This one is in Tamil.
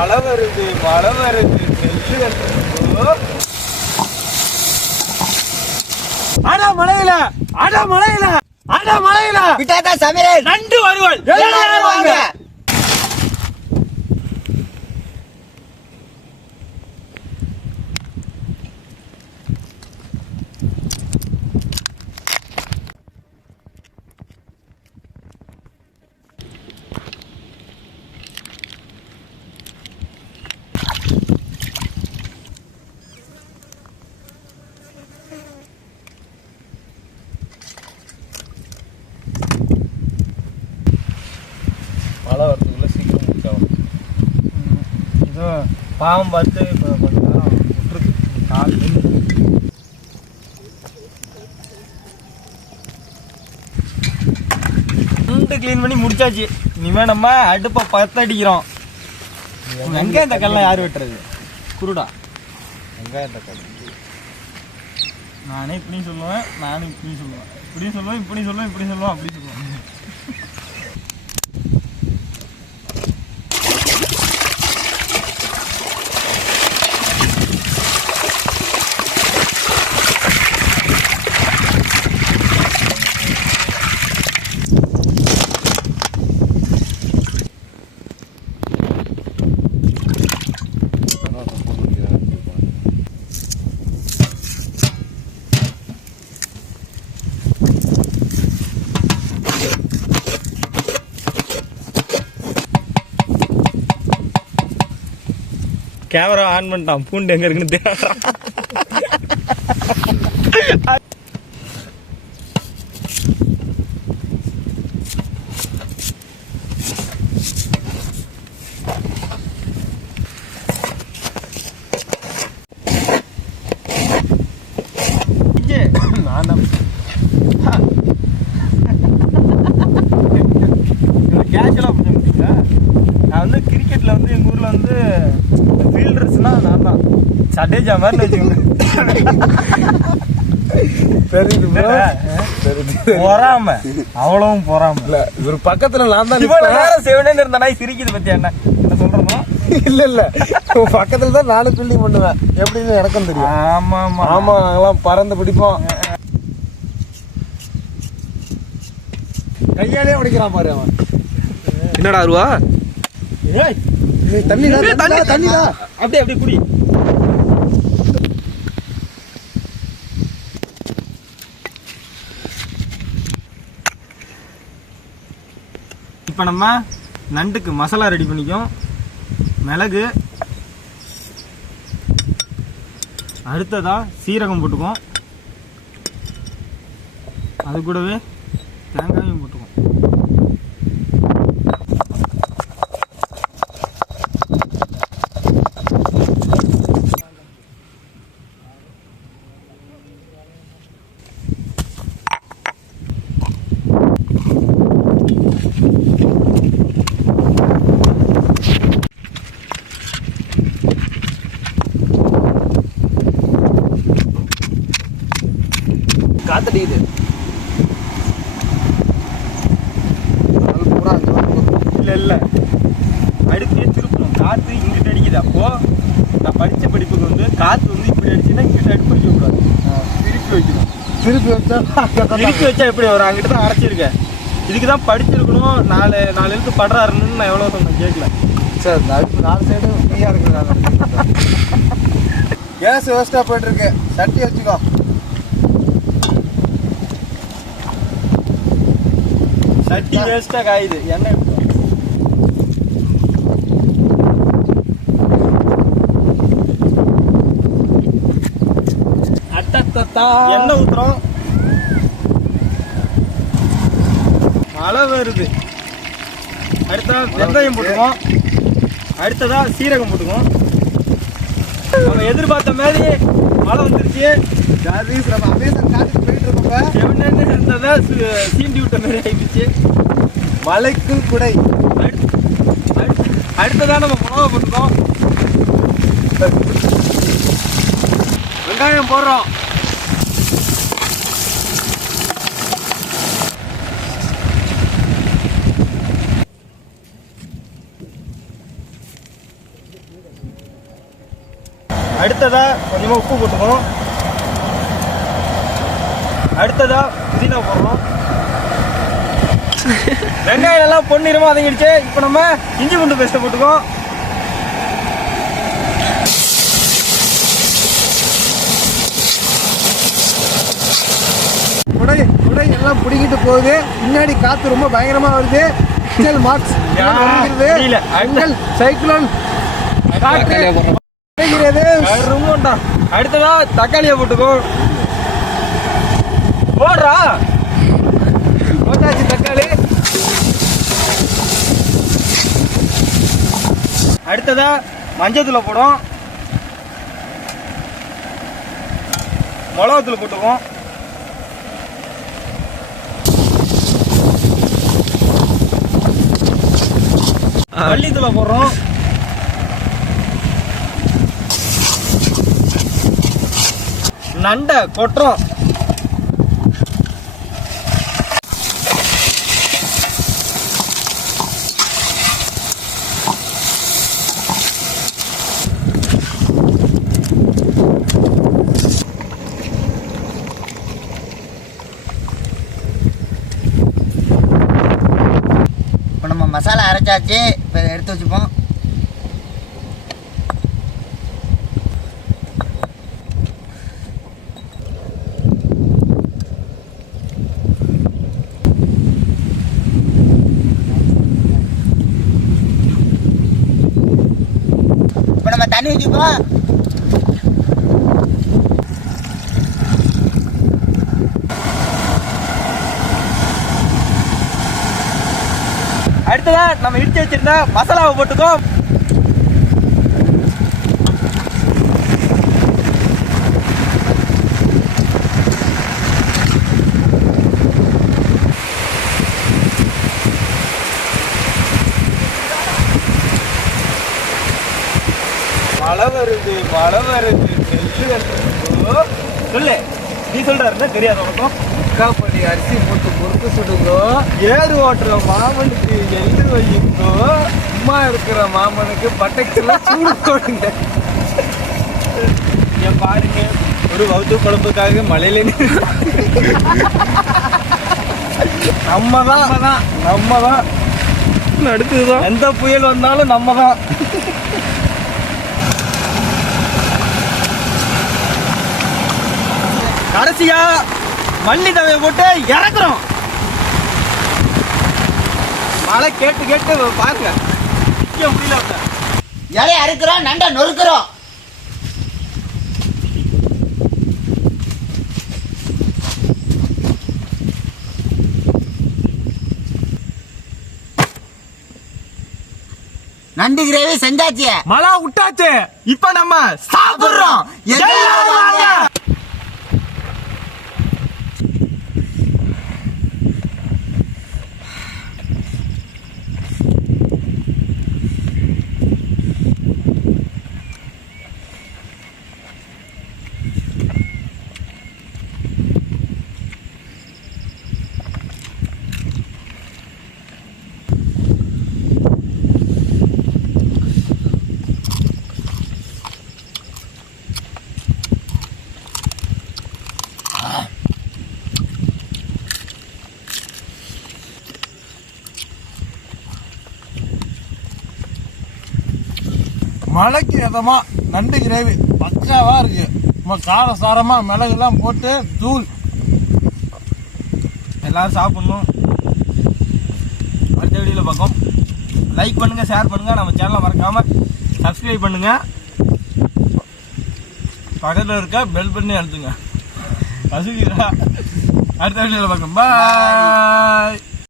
மழை வருது மழை வருது அட மழையில அட மழையில அட மழையில விட்டாதா சமையல் நண்டு வருவல் வாங்க. மழை வரதுக்குள்ள சீக்கிரம் முடிச்சாகும். இதோ பாவம் பார்த்து இப்போ கொஞ்ச நேரம் விட்டுருக்கு கால் க்ளீன் பண்ணி முடிச்சாச்சு. இனிமே நம்ம அடுப்பை பத்தடிக்கிறோம். வெங்காயம் இந்த கல்லாம் யார் வெட்டுறது? குருடா வெங்காயம் இந்த கல் நானே இப்படின்னு சொல்லுவேன், நானும் இப்படின்னு சொல்லுவேன், இப்படின்னு சொல்லுவேன், இப்படி சொல்லுவேன், இப்படி சொல்லுவேன், அப்படி சொல்லுவேன். கேமரா ஆன் பண்ணிட்டான். பூண்டு எங்க இருக்குன்னு தேடுறான். நான் வந்து கிரிக்கெட்ல வந்து எங்க ஊர்ல வந்து ஃபீல்டர்ஸ்னா நான் தான் சடேஜா மாதிரி வச்சுக்கோங்க. பொறாம அவ்வளவும் பொறாம இல்ல இவர் பக்கத்துல நான் தான் இவ்வளவு நேரம் செவனேன்னு இருந்த நாய் சிரிக்குது பத்தியா என்ன சொல்றதோ? இல்ல இல்ல பக்கத்துல தான் நானும் ஃபீல்டிங் பண்ணுவேன். எப்படின்னு எனக்கும் தெரியும். ஆமா ஆமா ஆமா நாங்கெல்லாம் பறந்து பிடிப்போம். கையாலே உடைக்கிறான் பாரு அவன். என்னடா அருவா? தண்ணிடா தண்ணிடா அப்படியே அப்படியே குடி. இப்போ நம்ம நண்டுக்கு மசாலா ரெடி பண்ணிக்கோம். மிளகு, அடுத்ததா சீரகம் போட்டுக்குவோம். அது கூடவே தேங்காயும் போட்டுக்குவோம். காத்தடிக்குது. இல்லை இல்லை அடுப்பே திருப்பணும். காற்று இங்கிட்ட அடிக்குது. அப்போது நான் படித்த படிப்புக்கு வந்து காற்று வந்து இப்படி அடிச்சுன்னா இங்கிட்ட அடுப்பு வைக்கக்கூடாது, திருப்பி வைக்கணும். திருப்பி வச்சா எப்படி வரும்? அங்கிட்ட தான் அரைச்சிருக்கேன். இதுக்கு தான் படிச்சிருக்கணும். நாலு எழுத்து படுறாருன்னு நான் எவ்வளோ சொன்னேன் கேட்கல. சார் அடுப்பு 4 சைடும் ஃப்ரீயாக இருக்குது. கேஸ் வேஸ்ட்டாக போயிட்டுருக்கு. சட்டி வச்சுக்கோ. சட்டி வேஸ்ட்டாக காயுது. எண்ணெய் எண்ணெய் ஊத்துறோம். மழை வருது. அடுத்ததா வெந்தயம் போட்டுக்குவோம். அடுத்ததா சீரகம் போட்டுக்குவோம். நம்ம எதிர்பார்த்த மாதிரி மழை வந்துருச்சு. இருந்ததா சீண்டி விட்ட மாதிரி ஆயிடுச்சு. மலைக்கு குடை. அடுத்ததான் நம்ம உணவை போட்டுக்கோம். வெங்காயம் போடுறோம். அடுத்ததா கொஞ்சமாக உப்பு போட்டுக்கணும். அடுத்ததா புதினா போடுறோம். வெங்காயம் எல்லாம் பொன்னிறமா வதங்கிடுச்சு. இப்போ நம்ம இஞ்சி பூண்டு பேஸ்ட்டை போட்டுக்கோம். உடை எல்லாம் பிடிக்கிட்டு போகுது. பின்னாடி காத்து ரொம்ப பயங்கரமா வருது. மார்க்ஸ் சைக்ளோன் அடுத்ததா தக்காளியை போட்டுக்கோ. போடுறா போட்டாச்சு தக்காளி. அடுத்ததா மஞ்சத்தூளை போடும். மிளகாத்தூளை போட்டுக்குவோம். மல்லித்தூளை போடுறோம். நண்டை கொட்டுறோம். இப்போ நம்ம மசாலா அரைச்சாச்சு. இப்போ எடுத்து வச்சுப்போம். இப்போ நம்ம தண்ணி ஊற்றிப்போம். அடுத்ததா நம்ம இடிச்சு வச்சிருந்த மசாலாவை போட்டுக்கோ. மழை வருது மழை வருது. சொல்லு, நீ சொல்றாருன்னா தெரியாது உனக்கும். பண்ணி அரிசி போட்டு பொறுத்து சுடுங்கோ. ஏறு ஓட்டுற மாமனுக்கு எழுது வையுங்கோ. சும்மா இருக்கிற மாமனுக்கு பட்டைக்கெல்லாம் சூடு போடுங்க. என் பாருங்க, ஒரு வவுத்து குழம்புக்காக மழையில நம்ம தான் அடுத்ததுதான். எந்த புயல் வந்தாலும் நம்ம தான். கடைசியா மல்லி தவையை போட்டு இறக்குறோம். மழை கேட்டு கேட்டு பாருங்க, முடியல. இலையை அறுக்கிறோம், நண்டை நொறுக்கிறோம். நண்டு கிரேவி செஞ்சாச்சு. மழை விட்டாச்சு. இப்ப நம்ம சாப்பிடுறோம். எல்லாரும் வாங்க. மழைக்கு எதமா நண்டு கிரேவி பக்காவா இருக்கு. கார சாரமா மிளகுலாம் போட்டு தூள். எல்லாரும் சாப்பிடணும். அடுத்த வீடியோவில் பார்ப்போம். லைக் பண்ணுங்க, ஷேர் பண்ணுங்க, நம்ம சேனலை மறக்காம சப்ஸ்கிரைப் பண்ணுங்க. பக்கத்தில் இருக்க பெல் பண்ணி அழுத்துங்க. பசுகிறா. அடுத்த வீடியோவில் பார்க்கலாம். பாய்.